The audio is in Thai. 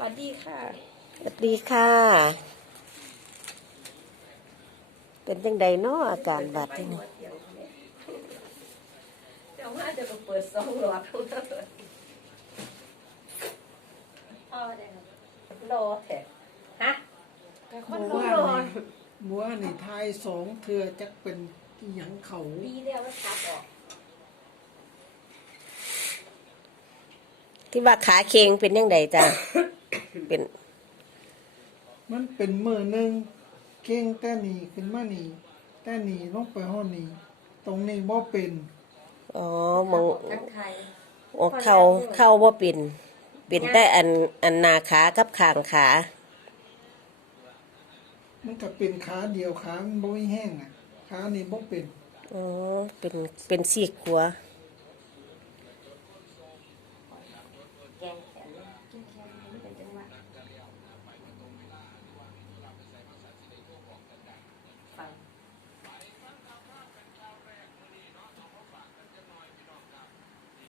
วัสดีค่ะ สวัสดีค่ะ เป็นจังใดเนาะอาการบาดที่นี่เดี๋ยวว่าจะไปเปิดซองหลอดพ่อได้รอแถฮะคนก็รอบัวนี่ทายสองเทือจักเป็นอิหยังเขาปีเดียวมันขับออกที่ว่าขาเคงเป็นยังไงจ้ะ เป็น มันเป็นมือหนึ่งเก่งแต่หนีขึ้นมาหนีแต่หนีลงไปห้อนี้ตรงนี้บ่เป็นอ๋อมองทั้งไทยโอ้เข้าเข้าว่าเป็นเป็นแต่อันอันหนาขากับขางขา มันก็เป็นขาเดียวขามันบ่มีแห้งอะขานี่บ่เป็นอ๋อเป็นเป็นสีกหัวเ